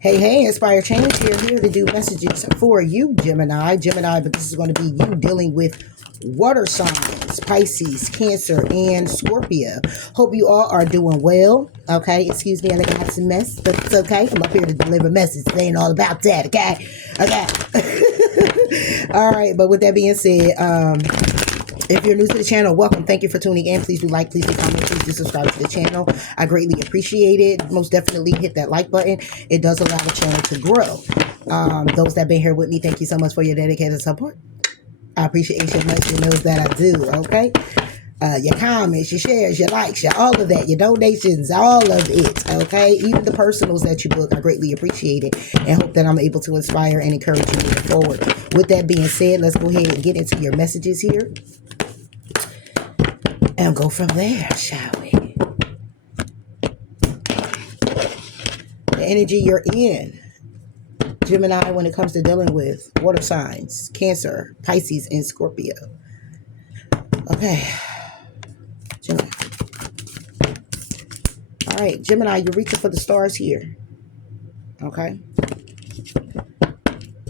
Hey, Inspire Change here to do messages for you, Gemini, but this is going to be you dealing with water signs, Pisces, Cancer, and Scorpio. Hope you all are doing well. Okay, excuse me, I think I have some mess, but it's okay. I'm up here to deliver messages. It ain't all about that, okay? All right, but with that being said, if you're new to the channel, welcome. Thank you for tuning in. Please do like, please do comment, please do subscribe to the channel. I greatly appreciate it. Most definitely hit that like button. It does allow the channel to grow. Those that have been here with me, thank you so much for your dedicated support. I appreciate you much. You know that I do, okay? Your comments, your shares, your likes, all of that, your donations, all of it, okay? Even the personals that you book, I greatly appreciate it and hope that I'm able to inspire and encourage you moving forward. With that being said, let's go ahead and get into your messages here and go from there, shall we? The energy you're in, Gemini, when it comes to dealing with water signs, Cancer, Pisces, and Scorpio. Okay. Gemini. All right, Gemini, you're reaching for the stars here. Okay.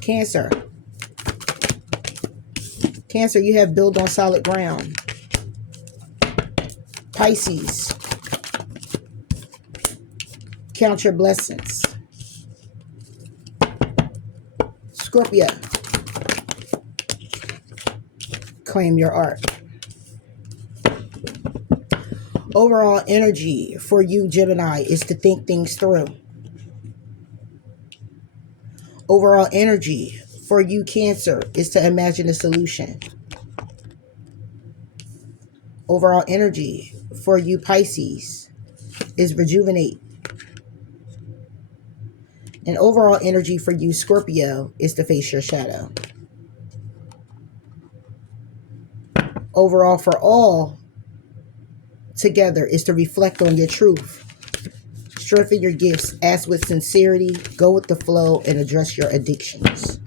Cancer. Cancer, you have built on solid ground. Pisces. Count your blessings. Scorpio. Claim your art. Overall energy for you, Gemini, is to think things through. Overall energy for you, Cancer, is to imagine a solution. Overall energy for you, Pisces, is rejuvenate. And overall energy for you, Scorpio, is to face your shadow. Overall for all together is to reflect on your truth. Strengthen your gifts, ask with sincerity, go with the flow, and address your addictions.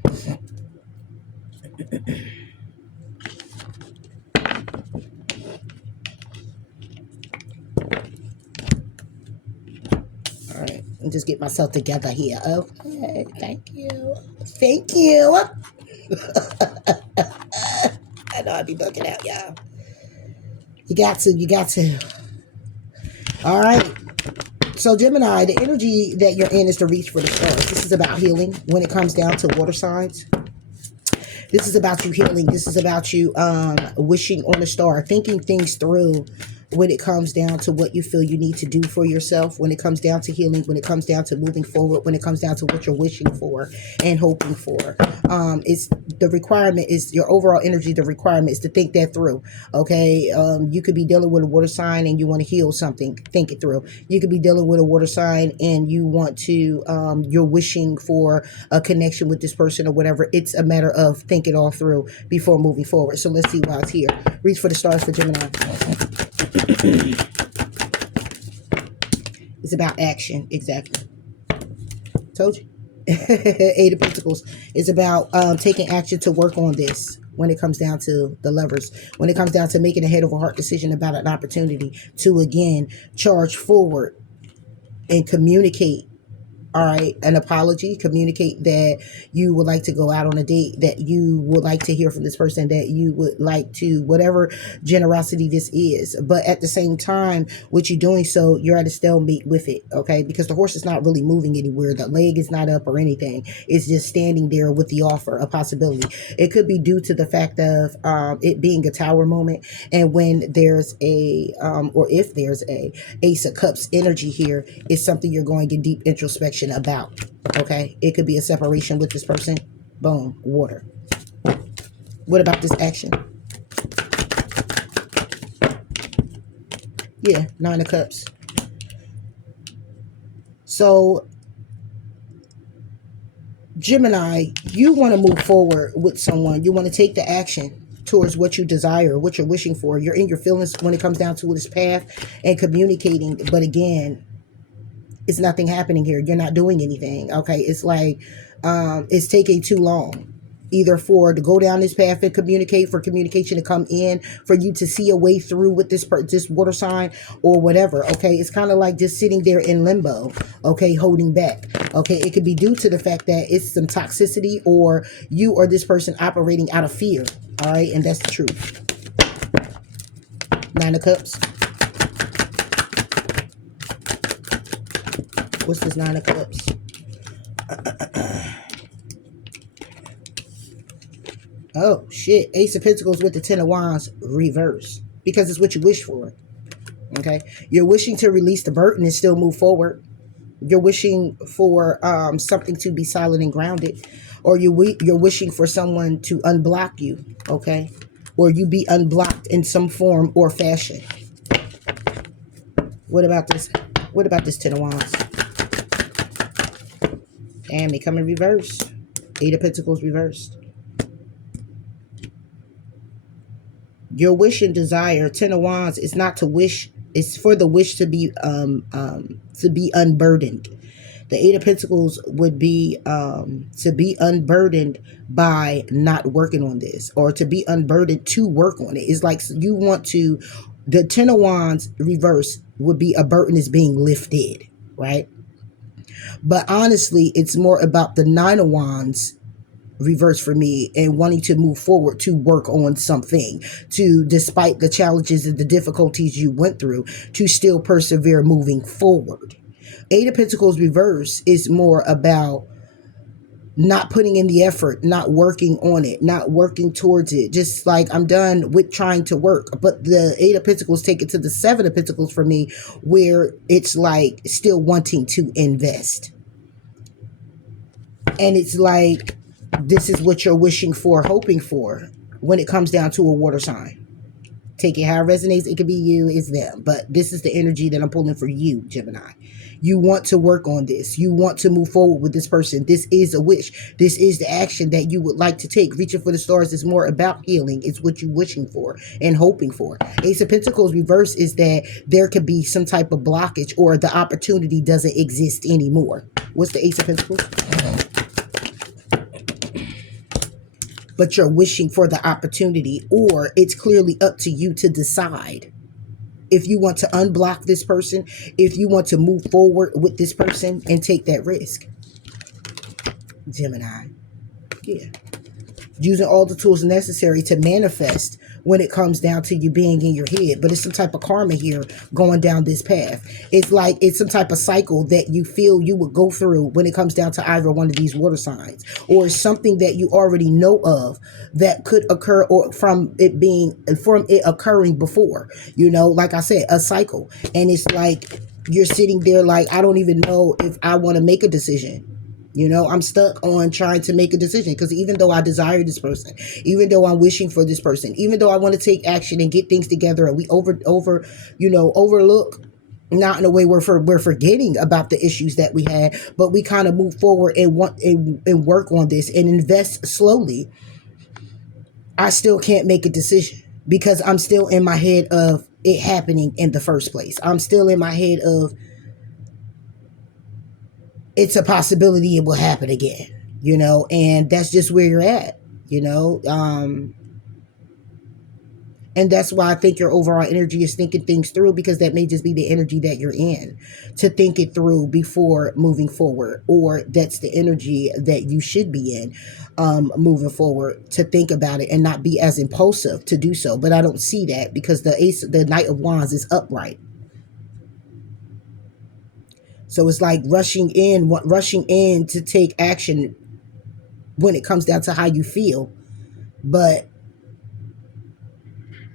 All right, and just get myself together here. Okay, thank you. Thank you. I know I'll be looking out, y'all. You got to. All right. So Gemini, the energy that you're in is to reach for the stars. This is about healing when it comes down to water signs. This is about you healing. This is about you wishing on a star, thinking things through when it comes down to what you feel you need to do for yourself, when it comes down to healing, when it comes down to moving forward, when it comes down to what you're wishing for and hoping for. It's the requirement is your overall energy. The requirement is to think that through. Okay. You could be dealing with a water sign and you want to heal something. Think it through. You could be dealing with a water sign and you want to, you're wishing for a connection with this person or whatever. It's a matter of think it all through before moving forward. So let's see why it's here. Reach for the stars for Gemini. It's about action. Exactly. Told you. Eight of Pentacles. It's about taking action to work on this when it comes down to the Lovers. When it comes down to making a head over heart decision about an opportunity to, again, charge forward and communicate. All right, an apology, communicate that you would like to go out on a date, that you would like to hear from this person, that you would like to, whatever generosity this is. But at the same time, what you're doing, so you're at a stalemate with it, okay? Because the horse is not really moving anywhere. The leg is not up or anything. It's just standing there with the offer, a possibility. It could be due to the fact of it being a tower moment. And when there's a, or if there's a Ace of Cups energy here, it's something you're going in deep introspection about. Okay, it could be a separation with this person. Boom, water. What about this action? Yeah, Nine of Cups. So Gemini, you want to move forward with someone. You want to take the action towards what you desire, what you're wishing for. You're in your feelings when it comes down to this path and communicating, but again, it's nothing happening here. You're not doing anything. Okay. It's like, it's taking too long. Either for to go down this path and communicate, for communication to come in, for you to see a way through with this water sign or whatever. Okay. It's kind of like just sitting there in limbo. Okay. Holding back. Okay, it could be due to the fact that it's some toxicity, or you or this person operating out of fear. All right, and that's the truth. Nine of Cups. What's this Nine of Cups? Oh, shit. Ace of Pentacles with the Ten of Wands reverse. Because it's what you wish for. Okay? You're wishing to release the burden and still move forward. You're wishing for something to be solid and grounded. Or you're wishing for someone to unblock you. Okay? Or you be unblocked in some form or fashion. What about this? What about this Ten of Wands? Damn, they come in reverse. Eight of Pentacles reversed. Your wish and desire, Ten of Wands, is not to wish. It's for the wish to be unburdened. The Eight of Pentacles would be to be unburdened by not working on this, or to be unburdened to work on it. It's like you want to. The Ten of Wands reverse would be a burden is being lifted, right? But honestly, it's more about the Nine of Wands reverse for me, and wanting to move forward to work on something, to, despite the challenges and the difficulties you went through, to still persevere moving forward. Eight of Pentacles reverse is more about not putting in the effort, not working on it, not working towards it. Just like, I'm done with trying to work. But the Eight of Pentacles take it to the Seven of Pentacles for me, where it's like still wanting to invest. And it's like, this is what you're wishing for, hoping for, when it comes down to a water sign. Take it how it resonates. It could be you, it's them. But this is the energy that I'm pulling for you, Gemini. You want to work on this. You want to move forward with this person. This is a wish. This is the action that you would like to take. Reaching for the stars is more about healing. It's what you're wishing for and hoping for. Ace of Pentacles reverse is that there could be some type of blockage, or the opportunity doesn't exist anymore. What's the Ace of Pentacles? But you're wishing for the opportunity, or it's clearly up to you to decide if you want to unblock this person, if you want to move forward with this person and take that risk. Gemini. Yeah. Using all the tools necessary to manifest when it comes down to you being in your head. But it's some type of karma here going down this path. It's like it's some type of cycle that you feel you would go through when it comes down to either one of these water signs. Or something that you already know of that could occur, or from it occurring before. You know, like I said, a cycle. And it's like you're sitting there like, I don't even know if I want to make a decision. You know, I'm stuck on trying to make a decision, because even though I desire this person, even though I'm wishing for this person, even though I want to take action and get things together, and we overlook, not in a way where we're forgetting about the issues that we had, but we kind of move forward and work on this and invest slowly. I still can't make a decision because I'm still in my head of it happening in the first place. I'm still in my head of, it's a possibility it will happen again, you know, and that's just where you're at, you know. And that's why I think your overall energy is thinking things through, because that may just be the energy that you're in, to think it through before moving forward. Or that's the energy that you should be in, moving forward, to think about it and not be as impulsive to do so. But I don't see that, because the Knight of Wands is upright. So it's like rushing in to take action when it comes down to how you feel, but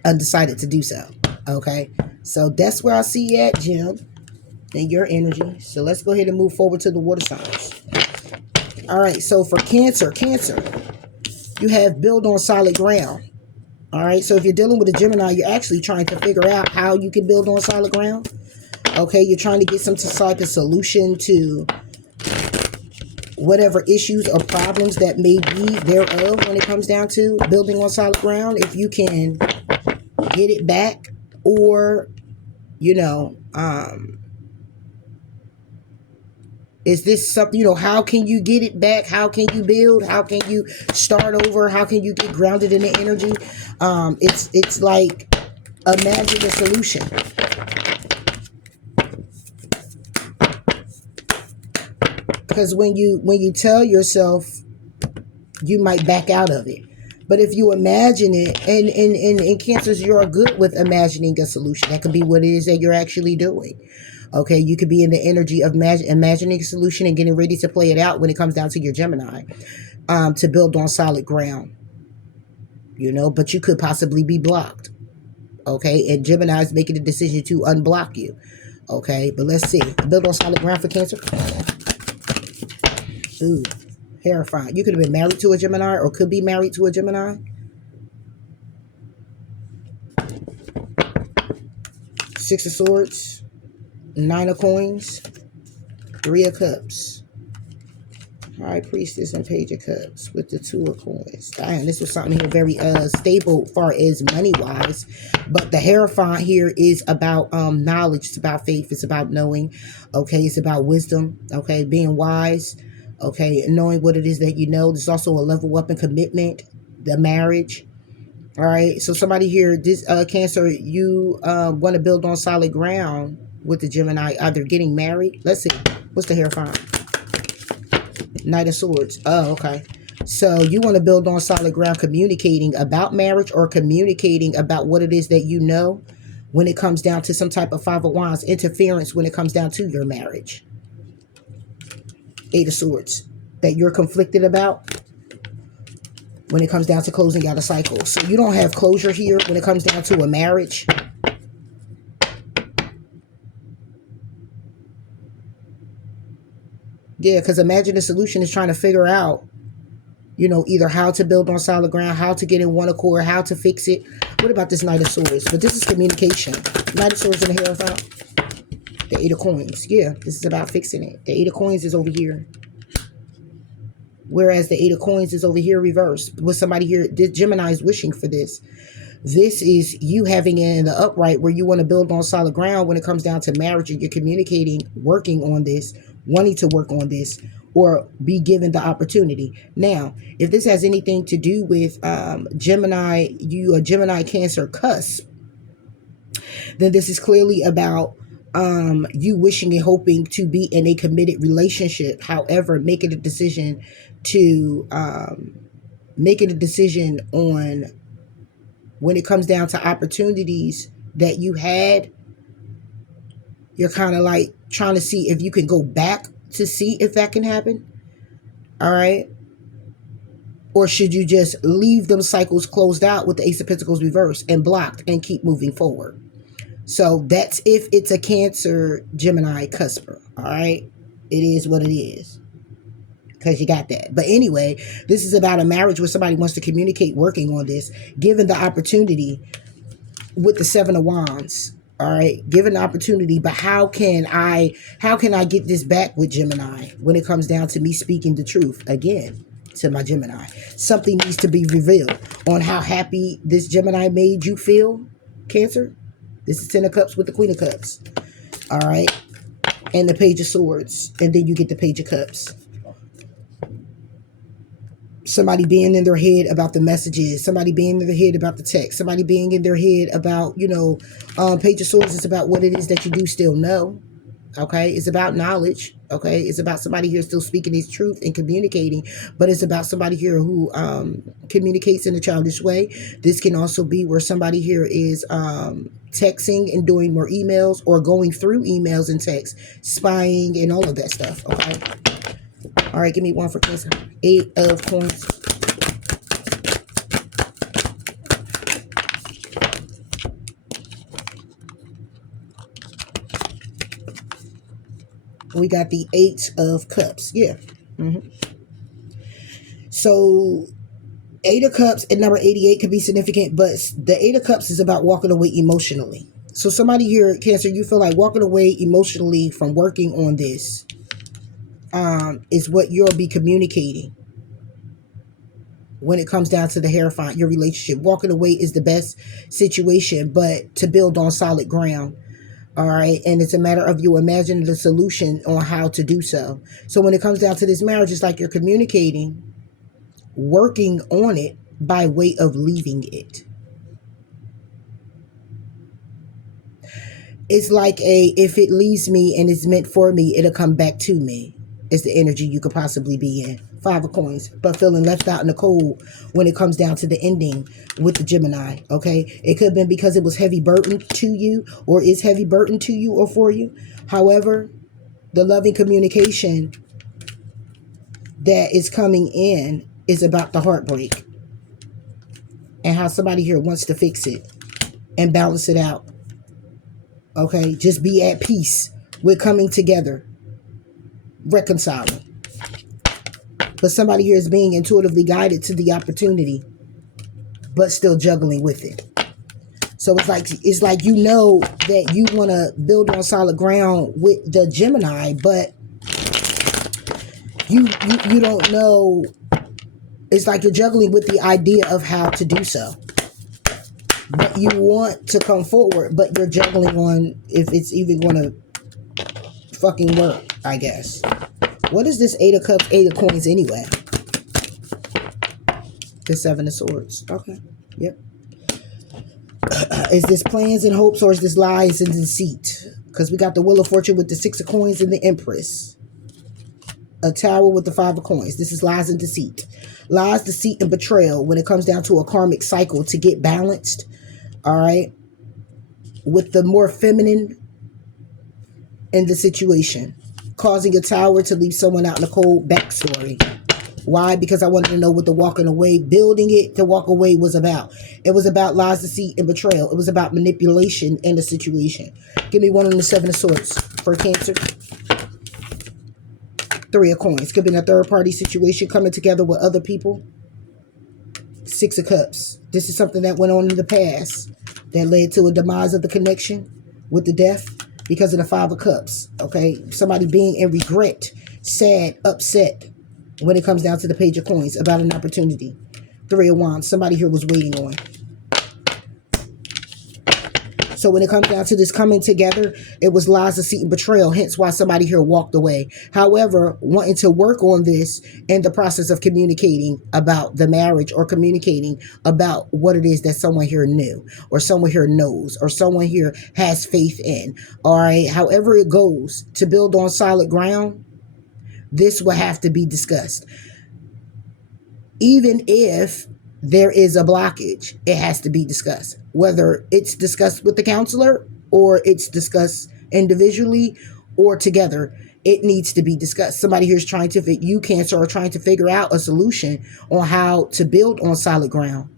undecided to do so. Okay, so that's where I see you at, Jim, and your energy. So let's go ahead and move forward to the water signs. All right, so for Cancer, you have build on solid ground. All right, so if you're dealing with a Gemini, you're actually trying to figure out how you can build on solid ground. Okay, you're trying to get some type of solution to whatever issues or problems that may be thereof when it comes down to building on solid ground. If you can get it back, or, you know, is this something, you know, how can you get it back? How can you build? How can you start over? How can you get grounded in the energy? It's like, imagine a solution. Because when you tell yourself, you might back out of it. But if you imagine it, and in Cancers, you're good with imagining a solution. That could be what it is that you're actually doing. Okay, you could be in the energy of imagining a solution and getting ready to play it out when it comes down to your Gemini, to build on solid ground. But you could possibly be blocked. Okay, and Gemini is making the decision to unblock you. Okay, but let's see. Build on solid ground for Cancer. Ooh, terrifying. You could have been married to a Gemini or could be married to a Gemini. Six of Swords, Nine of Coins, Three of Cups, High Priestess, and Page of Cups with the Two of Coins. Damn, this was something here very stable as far as money-wise. But the Hierophant here is about knowledge. It's about faith. It's about knowing. Okay, it's about wisdom. Okay, being wise. Okay, knowing what it is that you know. There's also a level up in commitment, the marriage. All right, so somebody here, this Cancer, you want to build on solid ground with the Gemini, either getting married. Let's see, what's the Hierophant? Knight of Swords. Oh, okay. So you want to build on solid ground, communicating about marriage or communicating about what it is that you know when it comes down to some type of Five of Wands, interference when it comes down to your marriage. Eight of Swords, that you're conflicted about when it comes down to closing out a cycle. So you don't have closure here when it comes down to a marriage. Yeah, because imagine the solution is trying to figure out, either how to build on solid ground, how to get in one accord, how to fix it. What about this Knight of Swords? But this is communication. Knight of Swords in the Hierophant. The Eight of Coins. Yeah, this is about fixing it. The Eight of Coins is over here. Whereas the Eight of Coins is over here reversed. With somebody here, this Gemini is wishing for this. This is you having it in the upright where you want to build on solid ground when it comes down to marriage, and you're communicating, working on this, wanting to work on this, or be given the opportunity. Now, if this has anything to do with Gemini, you a Gemini Cancer cusp, then this is clearly about you wishing and hoping to be in a committed relationship. However, making a decision on when it comes down to opportunities that you had, you're kind of like trying to see if you can go back to see if that can happen. All right. Or should you just leave them cycles closed out with the Ace of Pentacles reversed and blocked and keep moving forward? So that's if it's a Cancer Gemini cusper. All right. It is what it is, because you got that. But anyway, this is about a marriage where somebody wants to communicate, working on this, given the opportunity with the Seven of Wands. All right, given the opportunity, but how can I get this back with Gemini when it comes down to me speaking the truth again to my Gemini? Something needs to be revealed on how happy this Gemini made you feel, Cancer. This is Ten of Cups with the Queen of Cups. All right, and the Page of Swords, and then you get the Page of Cups. Somebody being in their head about the messages, somebody being in their head about the text, somebody being in their head about, Page of Swords is about what it is that you do still know. Okay, it's about knowledge. Okay, it's about somebody here still speaking his truth and communicating, but it's about somebody here who communicates in a childish way. This can also be where somebody here is texting and doing more emails, or going through emails and texts, spying and all of that stuff. Okay. All right, give me one for Cancer. Eight of Coins. We got the Eight of Cups. Yeah. So, Eight of Cups and number 88 could be significant, but the Eight of Cups is about walking away emotionally. So somebody here, Cancer, you feel like walking away emotionally from working on this is what you'll be communicating when it comes down to the Hierophant, your relationship. Walking away is the best situation, but to build on solid ground. All right. And it's a matter of you imagining the solution on how to do so. So when it comes down to this marriage, it's like you're communicating, working on it by way of leaving it. It's like if it leaves me and it's meant for me, it'll come back to me. is the energy you could possibly be in. 5 of coins, but feeling left out in the cold when it comes down to the ending with the Gemini, okay? It could have been because it was heavy burden to you, or is heavy burden to you or for you. However, the loving communication that is coming in is about the heartbreak and how somebody here wants to fix it and balance it out, okay? Just be at peace with coming together, reconciling. But somebody here is being intuitively guided to the opportunity, but still juggling with it. So it's like you know that you want to build on solid ground with the Gemini, but you don't know. It's like you're juggling with the idea of how to do so. But you want to come forward, but you're juggling on if it's even going to fucking work, I guess. What is this 8 of Cups, 8 of Coins anyway? The 7 of Swords. Okay. Yep. Is this plans and hopes, or is this lies and deceit? Because we got the Wheel of Fortune with the 6 of Coins and the Empress. A Tower with the 5 of Coins. This is lies and deceit. Lies, deceit, and betrayal when it comes down to a karmic cycle to get balanced. All right. With the more feminine in the situation. Causing a tower to leave someone out in the cold. Backstory. Why? Because I wanted to know what the walking away, building it to walk away was about. It was about lies, deceit, and betrayal. It was about manipulation in the situation. Give me one on the 7 of Swords for Cancer. 3 of Coins. Could be in a third-party situation coming together with other people. 6 of Cups. This is something that went on in the past that led to a demise of the connection with the death because of the 5 of Cups. Okay? Somebody being in regret, sad, upset when it comes down to the Page of Coins about an opportunity. 3 of Wands. Somebody here was waiting on. So when it comes down to this coming together, it was lies, deceit, and betrayal. Hence why somebody here walked away. However, wanting to work on this in the process of communicating about the marriage, or communicating about what it is that someone here knew, or someone here knows, or someone here has faith in. All right. However it goes, to build on solid ground, this will have to be discussed. Even if there is a blockage, it has to be discussed. Whether it's discussed with the counselor, or it's discussed individually, or together, it needs to be discussed. Somebody here is trying to, you Cancer, are trying to figure out a solution on how to build on solid ground.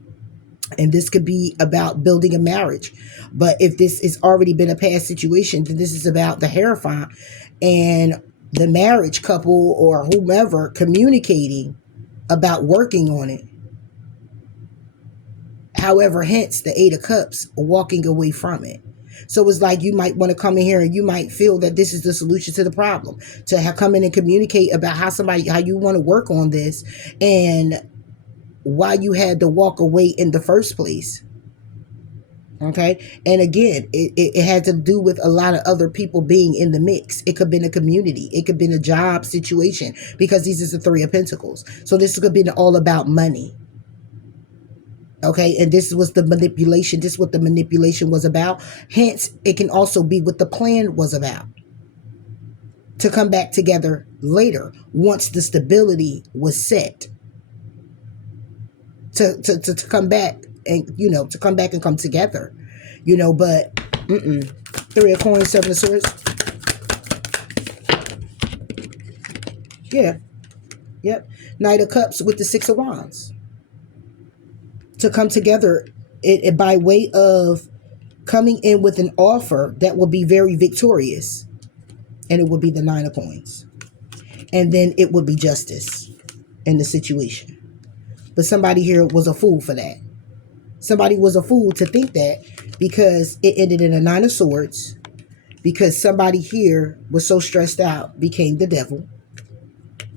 And this could be about building a marriage. But if this has already been a past situation, then this is about the Hierophant and the marriage couple or whomever communicating about working on it. However, hence the 8 of Cups, walking away from it. So it's like you might want to come in here and you might feel that this is the solution to the problem. To come in and communicate about how you want to work on this and why you had to walk away in the first place. Okay. And again, it had to do with a lot of other people being in the mix. It could have been a community. It could have been a job situation, because these is the 3 of Pentacles. So this could have been all about money. Okay, and this was the manipulation. This is what the manipulation was about. Hence, it can also be what the plan was about. To come back together later, once the stability was set. To come back and, to come back and come together. But 3 of Coins, 7 of Swords. Yeah. Yep. Knight of Cups with the 6 of Wands. To come together it by way of coming in with an offer that will be very victorious. And it will be the 9 of Coins. And then it would be justice in the situation. But somebody here was a fool for that. Somebody was a fool to think that, because it ended in a 9 of Swords. Because somebody here was so stressed out, became the devil.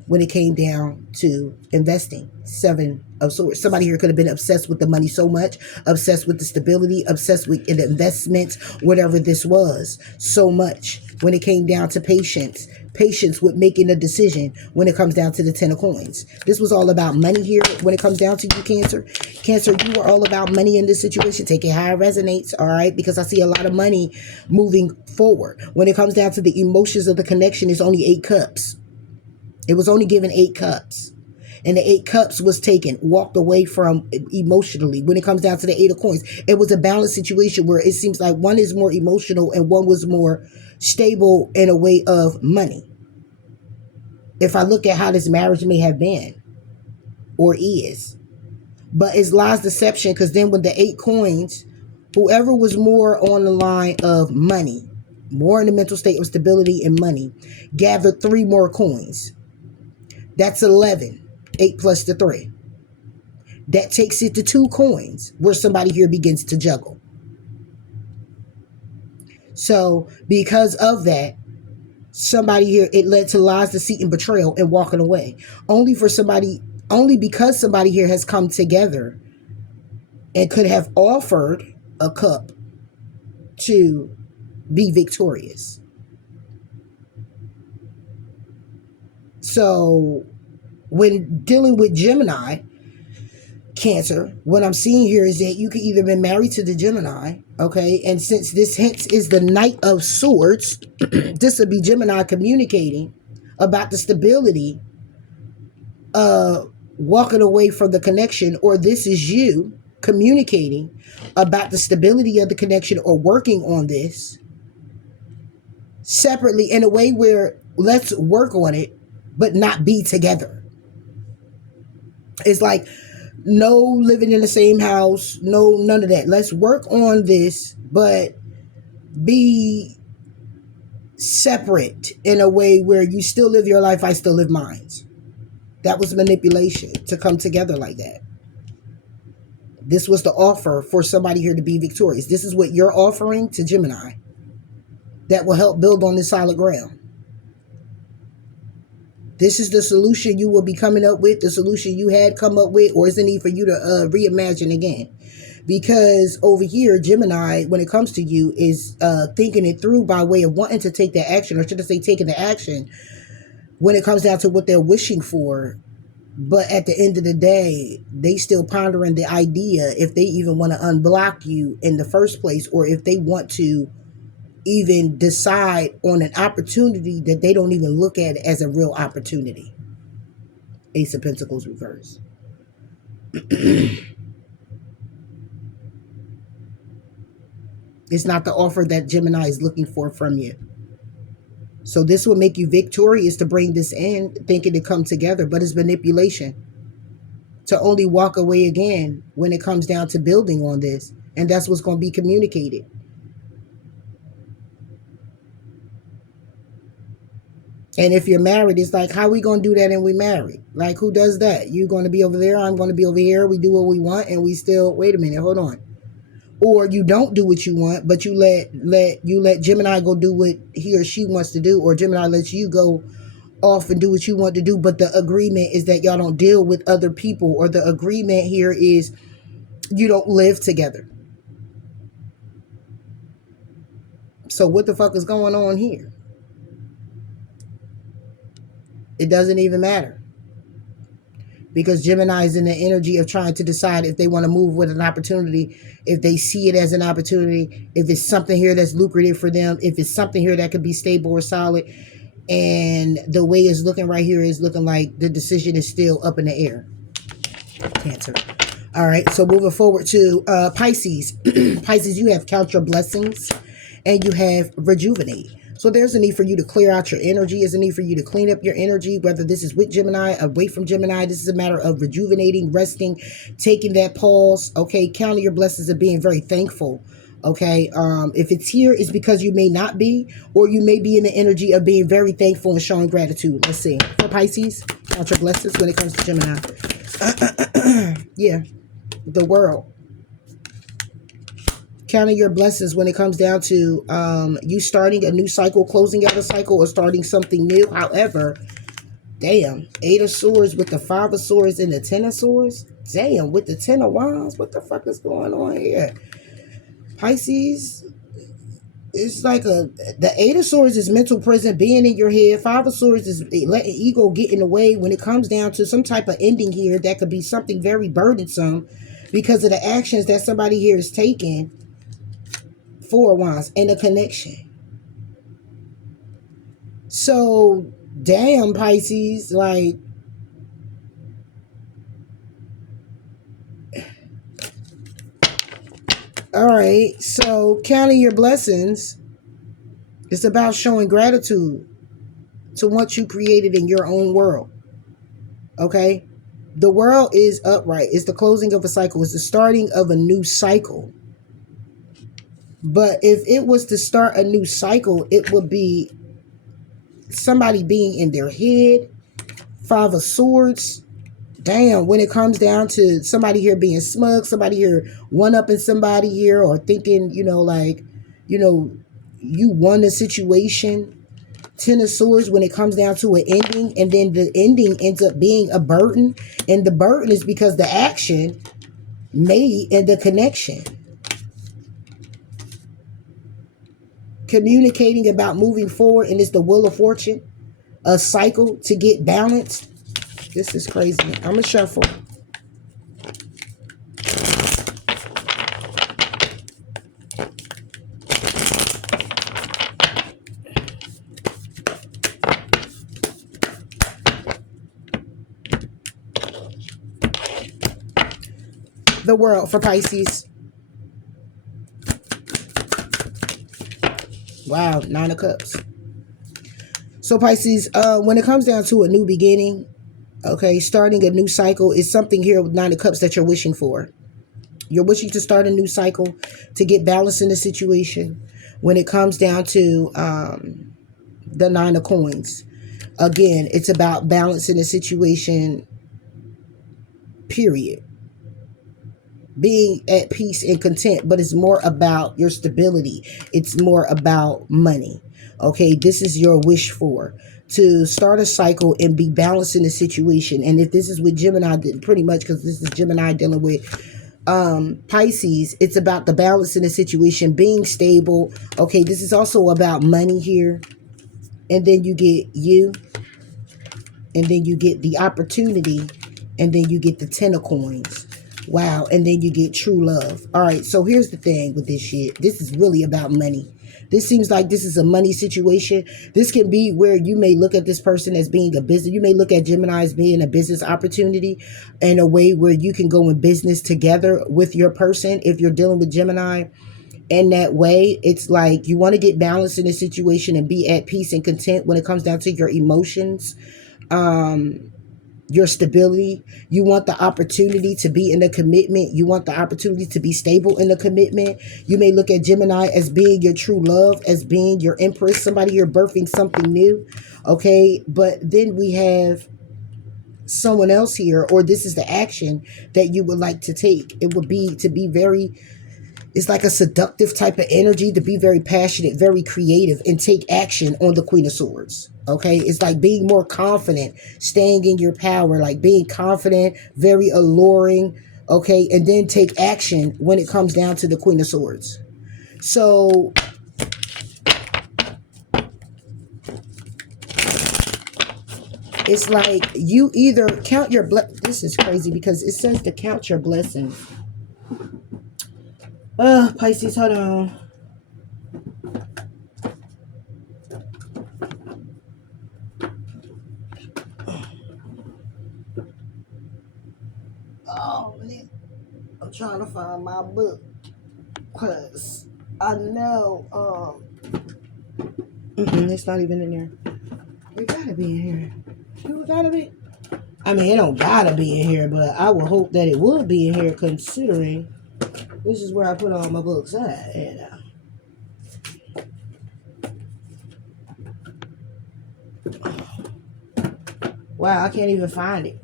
When it came down to investing, 7 of Swords. Somebody here could have been obsessed with the money so much, obsessed with the stability, obsessed with the investments, whatever this was, so much. When it came down to patience with making a decision when it comes down to the 10 of Coins. This was all about money here when it comes down to you, Cancer. Cancer, you are all about money in this situation. Take it how it resonates, all right? Because I see a lot of money moving forward. When it comes down to the emotions of the connection, it's only 8 cups. It was only given 8 cups. And the 8 cups was taken, walked away from emotionally. When it comes down to the 8 of coins, it was a balanced situation where it seems like one is more emotional and one was more stable in a way of money. If I look at how this marriage may have been or is, but it's lies deception, because then with the 8 coins, whoever was more on the line of money, more in the mental state of stability and money, gathered 3 more coins. That's 11. 8 plus the 3. That takes it to 2 coins where somebody here begins to juggle. So because of that, somebody here, it led to lies, deceit, and betrayal and walking away. Only because somebody here has come together and could have offered a cup to be victorious. So when dealing with Gemini, Cancer, what I'm seeing here is that you could either been married to the Gemini, okay, and since this hence is the Knight of Swords, this would be Gemini communicating about the stability, walking away from the connection, or this is you communicating about the stability of the connection or working on this separately in a way where let's work on it but not be together. It's like no living in the same house, no, none of that. Let's work on this, but be separate in a way where you still live your life, I still live mine. That was manipulation to come together like that. This was the offer for somebody here to be victorious. This is what you're offering to Gemini that will help build on this solid ground. This is the solution you will be coming up with, the solution you had come up with, or is the need for you to reimagine again? Because over here, Gemini, when it comes to you, is thinking it through by way of wanting to take the action, or should I say taking the action, when it comes down to what they're wishing for. But at the end of the day, they still pondering the idea if they even want to unblock you in the first place, or if they want to even decide on an opportunity that they don't even look at as a real opportunity. Ace of Pentacles reverse. It's not the offer that Gemini is looking for from you. So this will make you victorious to bring this in, thinking to come together, but it's manipulation to only walk away again when it comes down to building on this. And that's what's going to be communicated. And if you're married, it's like, how are we going to do that and we married? Like, who does that? You're going to be over there, I'm going to be over here. We do what we want and we still, wait a minute, hold on. Or you don't do what you want, but you let Gemini go do what he or she wants to do, or Gemini lets you go off and do what you want to do. But the agreement is that y'all don't deal with other people, or the agreement here is you don't live together. So what the fuck is going on here? It doesn't even matter. Because Gemini is in the energy of trying to decide if they want to move with an opportunity, if they see it as an opportunity, if it's something here that's lucrative for them, if it's something here that could be stable or solid. And the way it's looking right here is looking like the decision is still up in the air. Cancer. All right, so moving forward to Pisces. Pisces, you have count your blessings and you have rejuvenate. So there's a need for you to clear out your energy. There's a need for you to clean up your energy, whether this is with Gemini, away from Gemini. This is a matter of rejuvenating, resting, taking that pause, okay? Counting your blessings and being very thankful, okay? If it's here, it's because you may not be, or you may be in the energy of being very thankful and showing gratitude. Let's see. For Pisces, count your blessings when it comes to Gemini. Yeah, the world. Counting your blessings when it comes down to you starting a new cycle, closing out a cycle, or starting something new. However, damn, 8 of Swords with the 5 of Swords and the 10 of Swords. Damn, with the 10 of Wands, what the fuck is going on here? Pisces, it's like the 8 of Swords is mental prison, being in your head. 5 of Swords is letting ego get in the way when it comes down to some type of ending here that could be something very burdensome because of the actions that somebody here is taking. 4 of Wands and a connection. So Damn, Pisces. Like, all right. So counting your blessings is about showing gratitude to what you created in your own world. Okay? The world is upright. It's the closing of a cycle. It's the starting of a new cycle. But if it was to start a new cycle, it would be somebody being in their head. Five of Swords. Damn, when it comes down to somebody here being smug, somebody here one-upping somebody here, or thinking, like, you won the situation. Ten of Swords, when it comes down to an ending, and then the ending ends up being a burden, and the burden is because the action made and the connection. Communicating about moving forward, and it's the Wheel of Fortune, a cycle to get balanced. This is crazy. I'm gonna shuffle. The World for Pisces. Wow, Nine of Cups. So Pisces, when it comes down to a new beginning, okay, starting a new cycle is something here with Nine of Cups that you're wishing for. You're wishing to start a new cycle to get balance in the situation. When it comes down to the Nine of Coins, again, it's about balance in the situation, period. Being at peace and content, but it's more about your stability. It's more about money. Okay, this is your wish for to start a cycle and be balanced in the situation. And if this is with Gemini, pretty much, because this is Gemini dealing with Pisces, it's about the balance in the situation, being stable. Okay, this is also about money here. And then you get you, and then you get the opportunity, and then you get the Ten of Coins. Wow. And then you get true love. All right. So here's the thing with this shit. This is really about money. This seems like this is a money situation. This can be where you may look at this person as being a business. You may look at Gemini as being a business opportunity in a way where you can go in business together with your person. If you're dealing with Gemini in that way, it's like you want to get balance in the situation and be at peace and content when it comes down to your emotions. Your stability. You want the opportunity to be in a commitment. You want the opportunity to be stable in a commitment. You may look at Gemini as being your true love, as being your empress, somebody you're birthing something new. Okay, but then we have someone else here, or this is the action that you would like to take. It would be to be very, it's like a seductive type of energy, to be very passionate, very creative, and take action on the Queen of Swords. Okay, it's like being more confident, staying in your power, like being confident, very alluring. Okay, and then take action when it comes down to the Queen of Swords. So it's like you either count your this is crazy because it says to count your blessings. Pisces, hold on. Oh, man. I'm trying to find my book. Because I know, it's not even in there. It gotta be in here. It gotta be. I mean, it don't gotta be in here, but I would hope that it would be in here considering this is where I put all my books at. Wow, I can't even find it.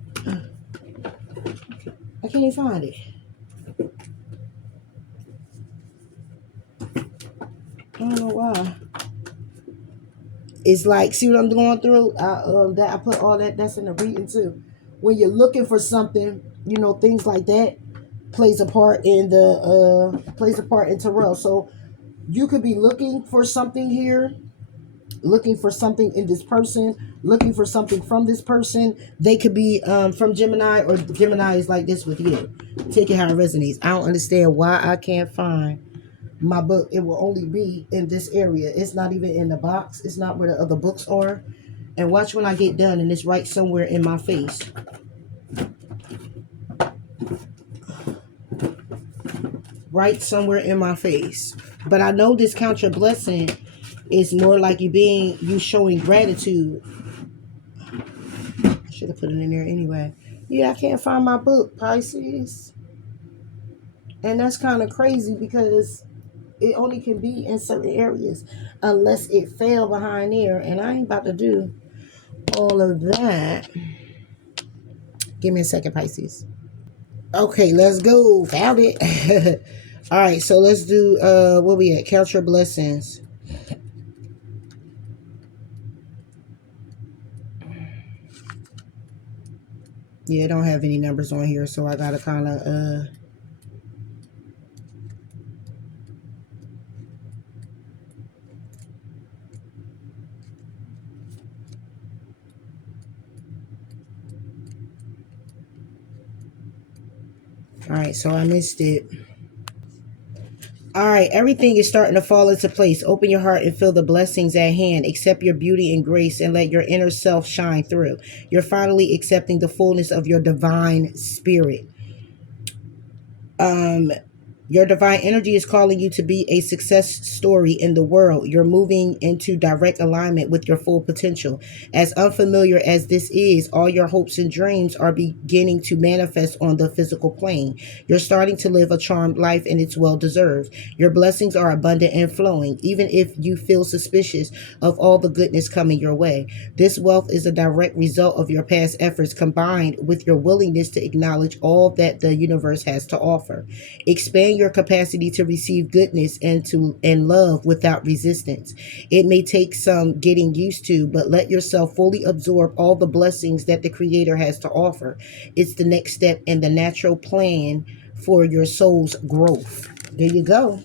I can't even find it. I don't know why. It's like, see what I'm going through? I put all that's in the reading too. When you're looking for something, things like that plays a part in Terrell. So you could be looking for something here, looking for something in this person, looking for something from this person. They could be from Gemini, or Gemini is like this with you. Take it how it resonates. I don't understand why I can't find my book. It will only be in this area. It's not even in the box. It's not where the other books are. And watch when I get done and it's right somewhere in my face. Right somewhere in my face. But I know this count your blessing is more like you showing gratitude. I should have put it in there anyway. Yeah, I can't find my book, Pisces. And that's kind of crazy because it only can be in certain areas unless it fell behind there. And I ain't about to do all of that. Give me a second, Pisces. Okay, let's go. Found it. All right, so let's do where we at? Count your blessings. Yeah, I don't have any numbers on here, so I gotta kind of all right, so I missed it. All right, everything is starting to fall into place. Open your heart and feel the blessings at hand. Accept your beauty and grace and let your inner self shine through. You're finally accepting the fullness of your divine spirit. Your divine energy is calling you to be a success story in the world. You're moving into direct alignment with your full potential. As unfamiliar as this is, all your hopes and dreams are beginning to manifest on the physical plane. You're starting to live a charmed life, and it's well deserved. Your blessings are abundant and flowing, even if you feel suspicious of all the goodness coming your way. This wealth is a direct result of your past efforts combined with your willingness to acknowledge all that the universe has to offer. Expand your capacity to receive goodness and love without resistance. It may take some getting used to, but let yourself fully absorb all the blessings that the Creator has to offer. It's the next step in the natural plan for your soul's growth. There you go.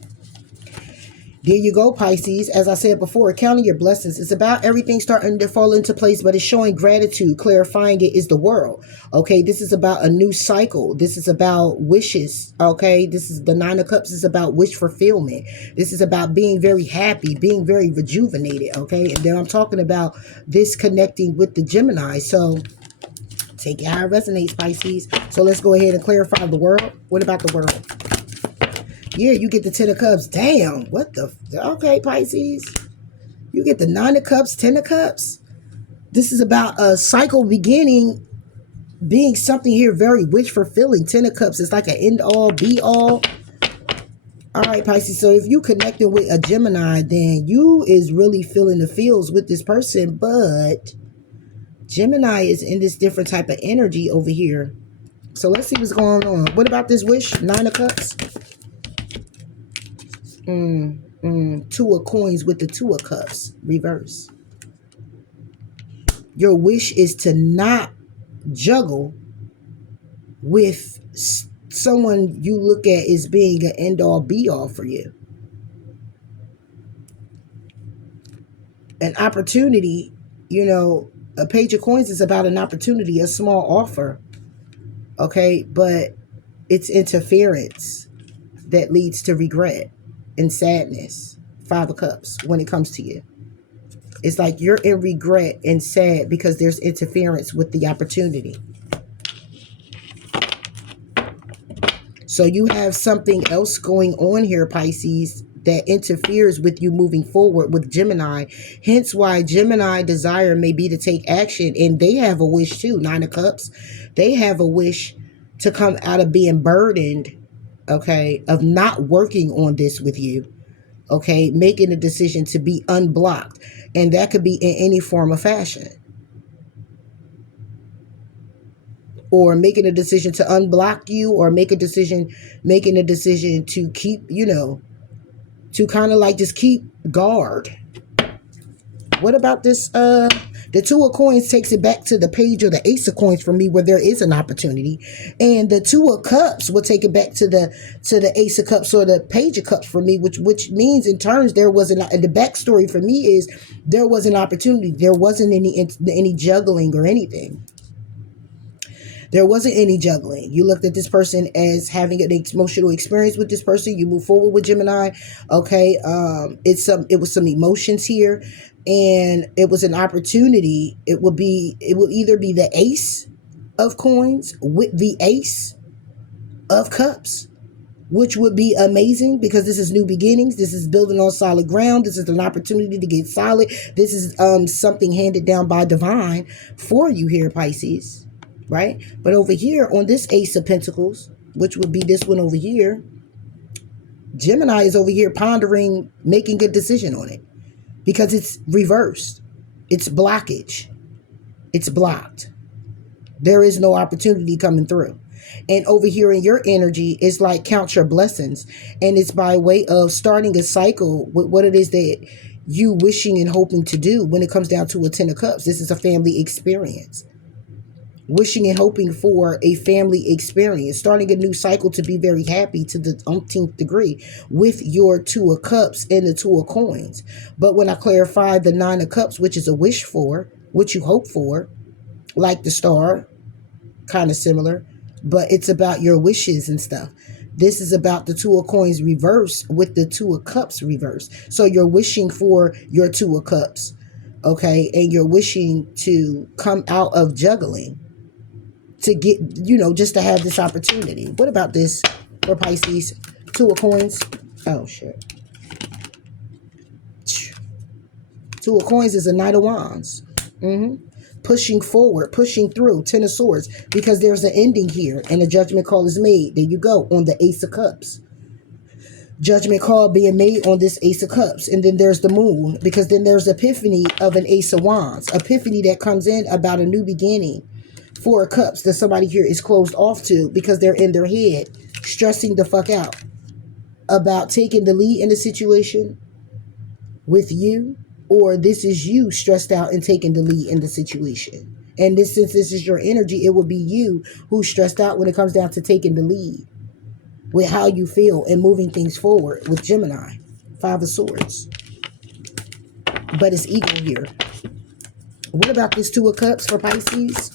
There you go, Pisces. As I said before, counting your blessings. It's about everything starting to fall into place, but it's showing gratitude. Clarifying it is the world. Okay, this is about a new cycle. This is about wishes. Okay, this is the Nine of Cups is about wish fulfillment. This is about being very happy, being very rejuvenated. Okay, and then I'm talking about this connecting with the Gemini. So take it how it resonates, Pisces. So let's go ahead and clarify the world. What about the world? Yeah, you get the Ten of Cups. Damn, what the... Okay, Pisces. You get the Nine of Cups, Ten of Cups. This is about a cycle beginning, being something here very wish-fulfilling. Ten of Cups is like an end-all, be-all. All right, Pisces. So if you connected with a Gemini, then you is really feeling the feels with this person. But Gemini is in this different type of energy over here. So let's see what's going on. What about this wish? Nine of Cups. Two of Coins with the Two of Cups. Reverse. Your wish is to not juggle with someone you look at as being an end-all, be-all for you. An opportunity, you know, a Page of Coins is about an opportunity, a small offer. Okay, but it's interference that leads to regret and sadness. Five of Cups when it comes to you. It's like you're in regret and sad because there's interference with the opportunity. So you have something else going on here, Pisces, that interferes with you moving forward with Gemini. Hence why Gemini desire may be to take action. And they have a wish too. Nine of Cups. They have a wish to come out of being burdened, okay, of not working on this with you. Okay, making a decision to be unblocked. And that could be in any form or fashion. Or making a decision to unblock you, or making a decision to keep, you know, to kind of like just keep guard. What about this? The Two of Coins takes it back to the Page or the Ace of Coins for me, where there is an opportunity, and the Two of Cups will take it back to the Ace of Cups or the Page of Cups for me, which means in terms there was the backstory for me is there was an opportunity. There wasn't any juggling or anything. There wasn't any juggling. You looked at this person as having an emotional experience with this person. You move forward with Gemini. Okay. It was some emotions here. and it was an opportunity. It will either be the ace of coins with the ace of cups, which would be amazing because this is new beginnings. This is building on solid ground. This is an opportunity to get solid. This is something handed down by divine for you here, Pisces, right? But over here on this ace of pentacles, which would be this one over here, Gemini is over here pondering making a decision on it because it's reversed. It's blockage. It's blocked. There is no opportunity coming through. And over here in your energy, it's like count your blessings. And it's by way of starting a cycle with what it is that you wishing and hoping to do when it comes down to a 10 of cups. This is a family experience. Wishing and hoping for a family experience. Starting a new cycle to be very happy to the umpteenth degree with your 2 of cups and the 2 of coins. But when I clarify the 9 of cups, which is a wish for, which you hope for, like the star, kind of similar, but it's about your wishes and stuff. This is about the 2 of coins reverse with the 2 of cups reverse. So you're wishing for your 2 of cups, okay? And you're wishing to come out of juggling to get, just to have this opportunity. What about this for Pisces? 2 of coins. Oh, shit. 2 of coins is a Knight of Wands. Pushing forward, pushing through, 10 of swords, because there's an ending here and a judgment call is made. There you go on the ace of cups. Judgment call being made on this ace of cups. And then there's the moon, because then there's epiphany of an ace of wands. Epiphany that comes in about a new beginning. 4 of cups that somebody here is closed off to because they're in their head, stressing the fuck out about taking the lead in the situation with you. Or this is you stressed out and taking the lead in the situation. And since this is your energy, it will be you who's stressed out when it comes down to taking the lead with how you feel and moving things forward with Gemini. 5 of swords. But it's ego here. What about this 2 of cups for Pisces?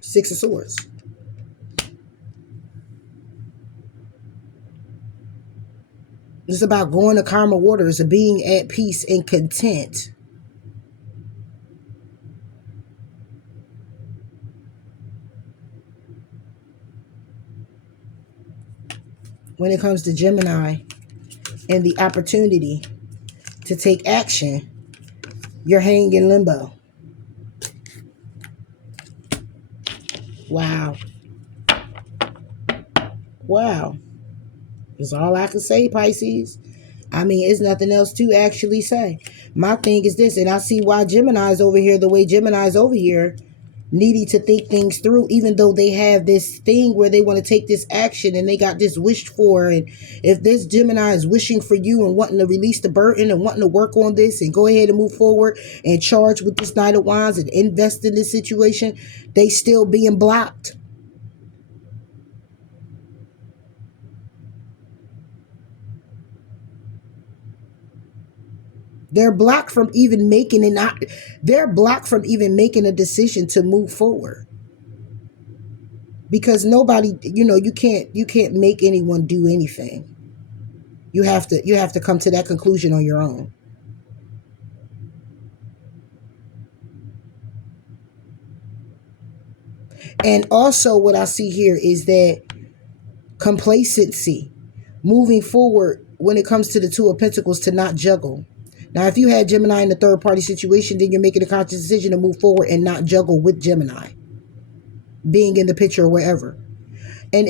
Six of swords. It's about going to calmer waters, of being at peace and content. When it comes to Gemini and the opportunity to take action, you're hanging in limbo. Wow. Wow. That's all I can say, Pisces. I mean, it's nothing else to actually say. My thing is this, and I see why Gemini's over here the way Gemini's over here, needing to think things through, even though they have this thing where they want to take this action and they got this wished for. And if this Gemini is wishing for you and wanting to release the burden and wanting to work on this and go ahead and move forward and charge with this Knight of Wands and invest in this situation, they still being blocked. They're blocked from even making they're blocked from even making a decision to move forward. Because nobody, you can't make anyone do anything. You have to come to that conclusion on your own. And also what I see here is that complacency, moving forward when it comes to the 2 of Pentacles, to not juggle. Now, if you had Gemini in the third party situation, then you're making a conscious decision to move forward and not juggle with Gemini being in the picture or wherever. And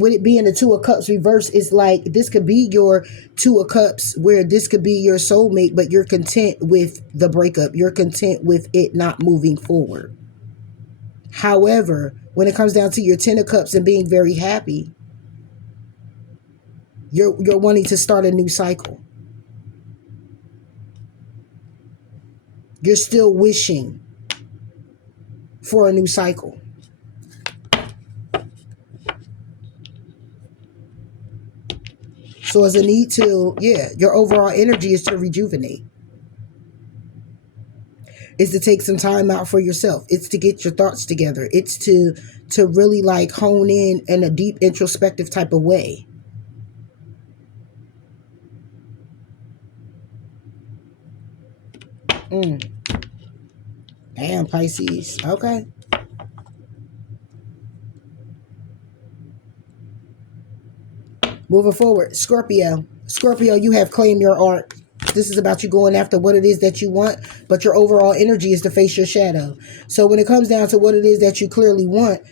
with it being the 2 of Cups reverse, it's like this could be your 2 of Cups, where this could be your soulmate, but you're content with the breakup. You're content with it not moving forward. However, when it comes down to your 10 of Cups and being very happy, you're wanting to start a new cycle. You're still wishing for a new cycle. So as a need to, your overall energy is to rejuvenate. It's to take some time out for yourself. It's to get your thoughts together. It's to really like hone in a deep introspective type of way. Damn, Pisces. Okay. Moving forward, Scorpio. Scorpio, you have claimed your art. This is about you going after what it is that you want, but your overall energy is to face your shadow. So when it comes down to what it is that you clearly want,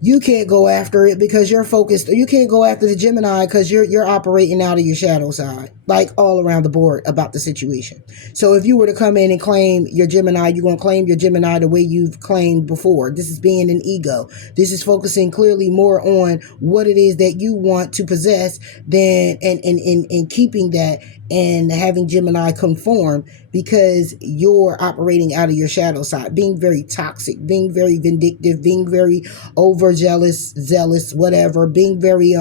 you can't go after it because you're focused. Or you can't go after the Gemini because you're operating out of your shadow side, like all around the board about the situation. So if you were to come in and claim your Gemini, you're going to claim your Gemini the way you've claimed before. This is being an ego. This is focusing clearly more on what it is that you want to possess than and keeping that and having Gemini conform because you're operating out of your shadow side, being very toxic, being very vindictive, being very over jealous, zealous, whatever, being very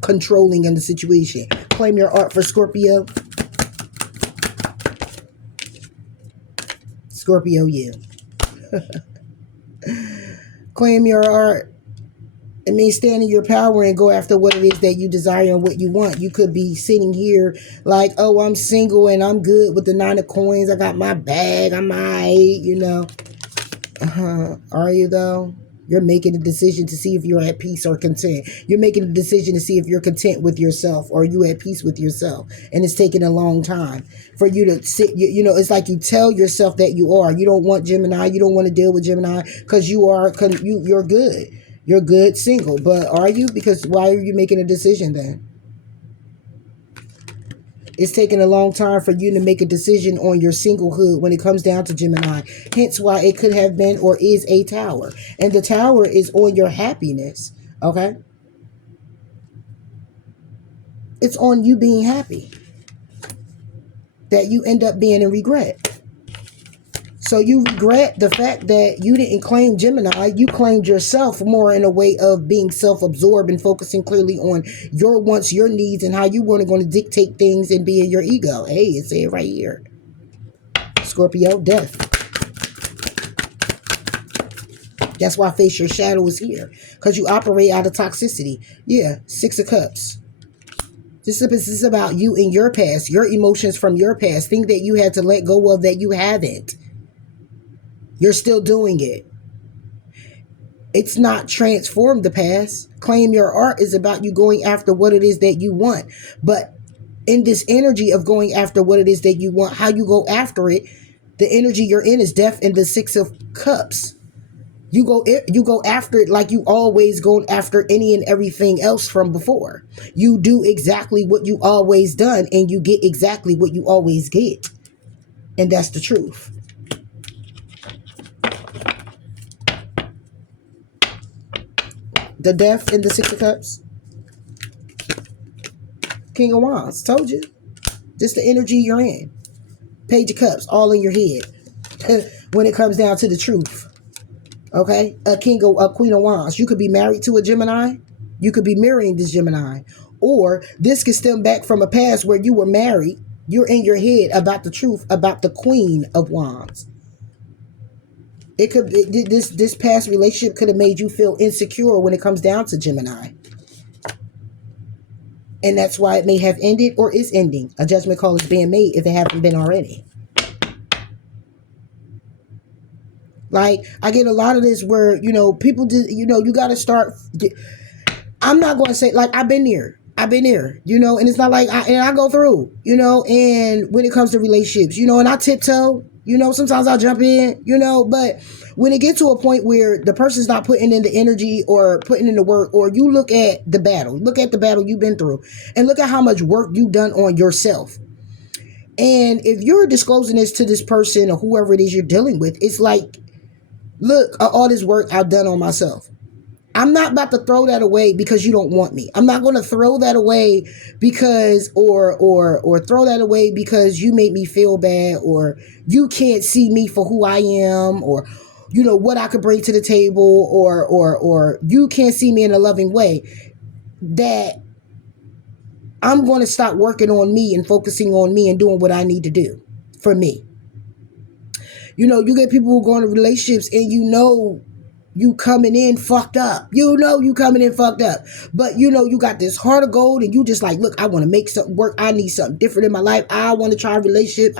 controlling in the situation. Claim your art for Scorpio. Scorpio, you. Claim your art. It means stand in your power and go after what it is that you desire and what you want. You could be sitting here like, oh, I'm single and I'm good with the 9 of coins. I got my bag. I'm alright, you know. Are you though? You're making a decision to see if you're at peace or content. You're making a decision to see if you're content with yourself or you at peace with yourself. And it's taking a long time for you to sit. You know, it's like you tell yourself that you are. You don't want Gemini. You don't want to deal with Gemini because you're good. You're good single. But are you? Because why are you making a decision then? It's taking a long time for you to make a decision on your singlehood when it comes down to Gemini. Hence why it could have been or is a tower. And the tower is on your happiness. Okay? It's on you being happy. That you end up being in regret. So you regret the fact that you didn't claim Gemini. You claimed yourself more in a way of being self-absorbed and focusing clearly on your wants, your needs, and how you weren't going to dictate things and be in your ego. Hey, it's it right here. Scorpio, death. That's why Face Your Shadow is here. Because you operate out of toxicity. Yeah, 6 of Cups. This is about you in your past, your emotions from your past, things that you had to let go of that you haven't. You're still doing it. It's not transform the past. Claim your art is about you going after what it is that you want. But in this energy of going after what it is that you want, how you go after it, the energy you're in is death in the 6 of Cups. You go after it like you always go after any and everything else from before. You do exactly what you always done and you get exactly what you always get. And that's the truth. The death in the 6 of Cups. King of Wands. Told you. Just the energy you're in. Page of Cups. All in your head. When it comes down to the truth. Okay? A Queen of Wands. You could be married to a Gemini. You could be marrying this Gemini. Or this could stem back from a past where you were married. You're in your head about the truth about the Queen of Wands. This past relationship could have made you feel insecure when it comes down to Gemini. And that's why it may have ended or is ending. A judgment call is being made if it hasn't been already. Like, I get a lot of this where, you know, people just, you know, you got to start. I'm not going to say, like, I've been there, you know, and it's not like, I go through, you know, and when it comes to relationships, you know, and I tiptoe, you know, sometimes I'll jump in, you know, but when it gets to a point where the person's not putting in the energy or putting in the work, or you look at the battle you've been through and look at how much work you've done on yourself. And if you're disclosing this to this person or whoever it is you're dealing with, it's like, look, all this work I've done on myself. I'm not about to throw that away because you don't want me. I'm not going to throw that away because or throw that away because you made me feel bad or you can't see me for who I am or you know what I could bring to the table or you can't see me in a loving way. That I'm going to stop working on me and focusing on me and doing what I need to do for me. You know, you get people who go into relationships and you know you coming in fucked up. You know you coming in fucked up. But you know you got this heart of gold and you just like, look, I want to make something work. I need something different in my life. I want to try a relationship.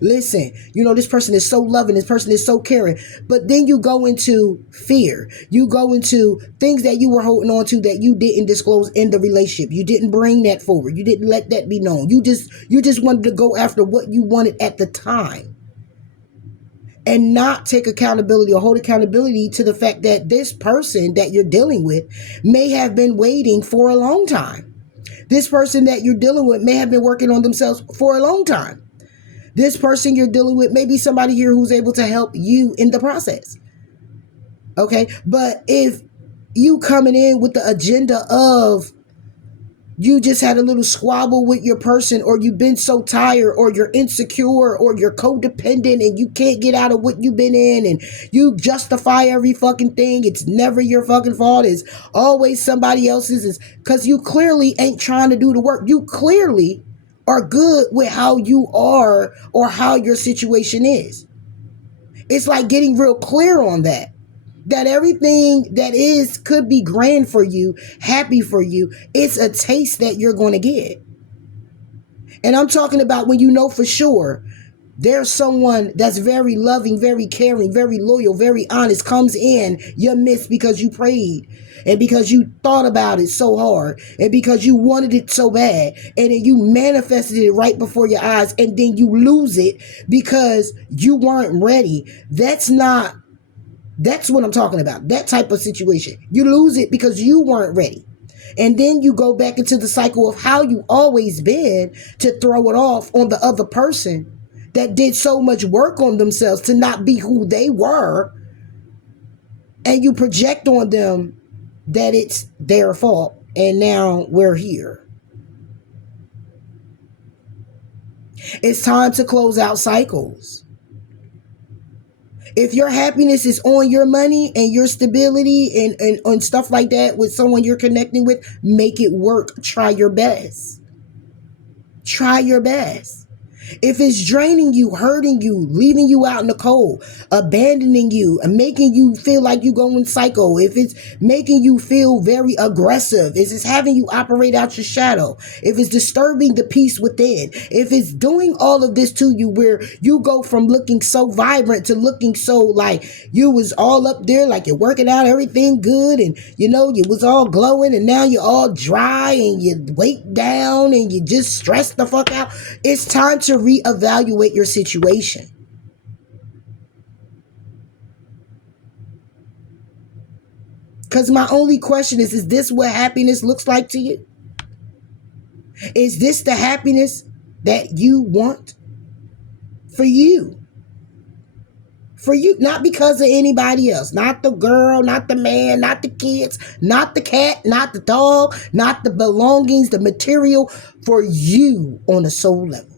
Listen, you know, this person is so loving. This person is so caring. But then you go into fear. You go into things that you were holding on to that you didn't disclose in the relationship. You didn't bring that forward. You didn't let that be known. You just wanted to go after what you wanted at the time, and not take accountability or hold accountability to the fact that this person that you're dealing with may have been waiting for a long time. This person that you're dealing with may have been working on themselves for a long time. This person you're dealing with may be somebody here who's able to help you in the process. Okay? But if you coming in with the agenda of you just had a little squabble with your person, or you've been so tired, or you're insecure, or you're codependent and you can't get out of what you've been in, and you justify every fucking thing. It's never your fucking fault. It's always somebody else's. Is because you clearly ain't trying to do the work. You clearly are good with how you are or how your situation is. It's like getting real clear on that. That everything that is could be grand for you, happy for you, it's a taste that you're going to get. And I'm talking about when you know for sure there's someone that's very loving, very caring, very loyal, very honest, comes in your midst because you prayed and because you thought about it so hard and because you wanted it so bad, and then you manifested it right before your eyes, and then you lose it because you weren't ready. That's what I'm talking about. That type of situation. You lose it because you weren't ready. And then you go back into the cycle of how you always been to throw it off on the other person that did so much work on themselves to not be who they were. And you project on them that it's their fault. And now we're here. It's time to close out cycles. If your happiness is on your money and your stability and stuff like that with someone you're connecting with, make it work. Try your best. Try your best. If it's draining you, hurting you, leaving you out in the cold, abandoning you, and making you feel like you're going psycho, if it's making you feel very aggressive, if it's having you operate out your shadow, if it's disturbing the peace within, if it's doing all of this to you where you go from looking so vibrant to looking so like you was all up there, like you're working out, everything good, and you know, you was all glowing, and now you're all dry and you weight down and you just stressed the fuck out, it's time to reevaluate your situation. Because my only question is this what happiness looks like to you? Is this the happiness that you want for you? For you, not because of anybody else, not the girl, not the man, not the kids, not the cat, not the dog, not the belongings, the material, for you on a soul level.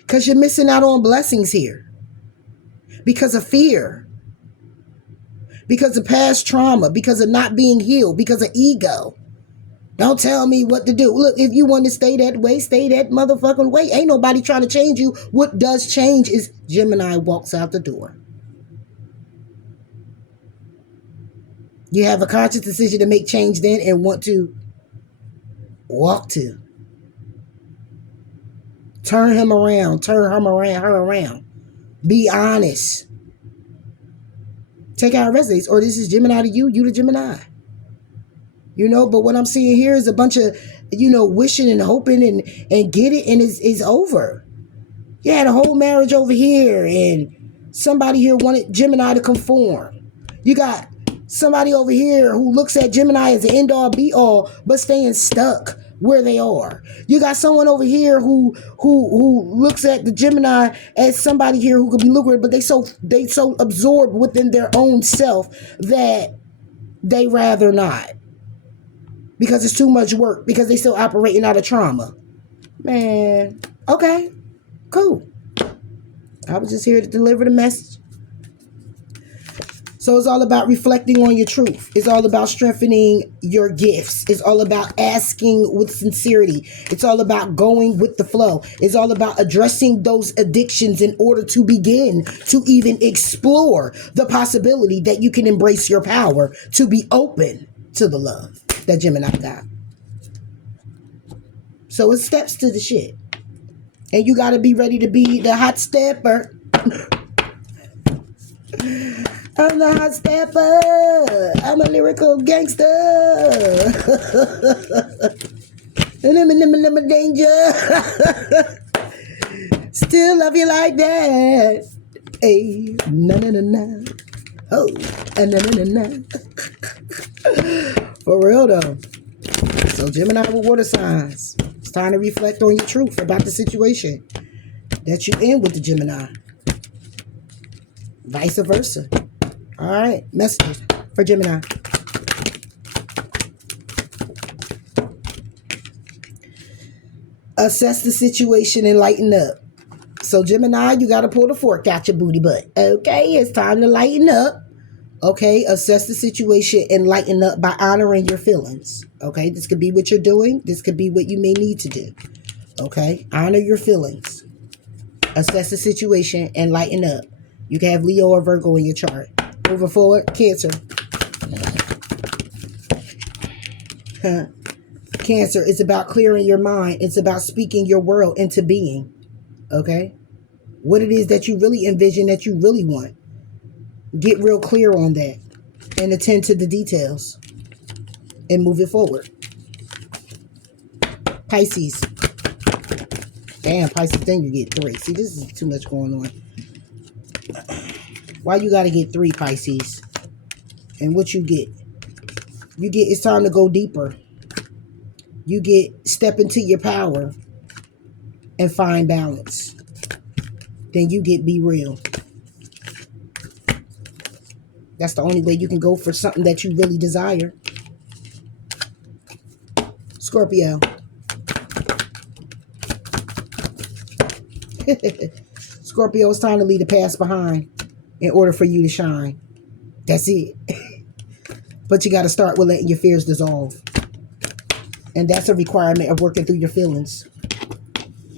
Because you're missing out on blessings here. Because of fear. Because of past trauma. Because of not being healed. Because of ego. Don't tell me what to do. Look, if you want to stay that way, stay that motherfucking way. Ain't nobody trying to change you. What does change is Gemini walks out the door. You have a conscious decision to make change then and want to walk to. Turn him around. Turn her around. Be honest. Take out resonates. Or this is Gemini to you, you to Gemini. You know, but what I'm seeing here is a bunch of, you know, wishing and hoping and get it, and it's over. You had a whole marriage over here, and somebody here wanted Gemini to conform. You got somebody over here who looks at Gemini as an end all be all, but staying stuck where they are. You got someone over here who looks at the Gemini as somebody here who could be lucrative, but they so absorbed within their own self that they rather not, because it's too much work, because they still operating out of trauma. Man, okay, cool. I was just here to deliver the message. So it's all about reflecting on your truth. It's all about strengthening your gifts. It's all about asking with sincerity. It's all about going with the flow. It's all about addressing those addictions in order to begin to even explore the possibility that you can embrace your power to be open to the love that Gemini got. So it's steps to the shit. And you got to be ready to be the hot stepper. I'm the hot stepper. I'm a lyrical gangster. And I'm in danger. Still love you like that. Hey, na na na na. Oh, na na na na. For real though. So Gemini with water signs. It's time to reflect on your truth about the situation that you're in with the Gemini. Vice versa. All right, messages for Gemini. Assess the situation and lighten up. So Gemini, you got to pull the fork out your booty butt. Okay, it's time to lighten up. Okay, assess the situation and lighten up by honoring your feelings. Okay, this could be what you're doing. This could be what you may need to do. Okay, honor your feelings. Assess the situation and lighten up. You can have Leo or Virgo in your chart. Moving forward, Cancer. Cancer, it's about clearing your mind. It's about speaking your world into being. Okay? What it is that you really envision, that you really want. Get real clear on that. And attend to the details. And move it forward. Pisces. Damn, Pisces, then you get 3. See, this is too much going on. Why you got to get 3, Pisces? And what you get? You get, it's time to go deeper. You get, step into your power and find balance. Then you get, be real. That's the only way you can go for something that you really desire. Scorpio. Scorpio, it's time to leave the past behind in order for you to shine. That's it. But you got to start with letting your fears dissolve. And that's a requirement of working through your feelings.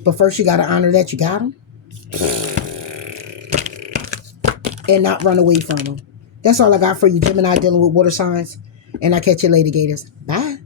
But first you got to honor that you got them. And not run away from them. That's all I got for you, Gemini, dealing with water signs. And I'll catch you later, Gators. Bye.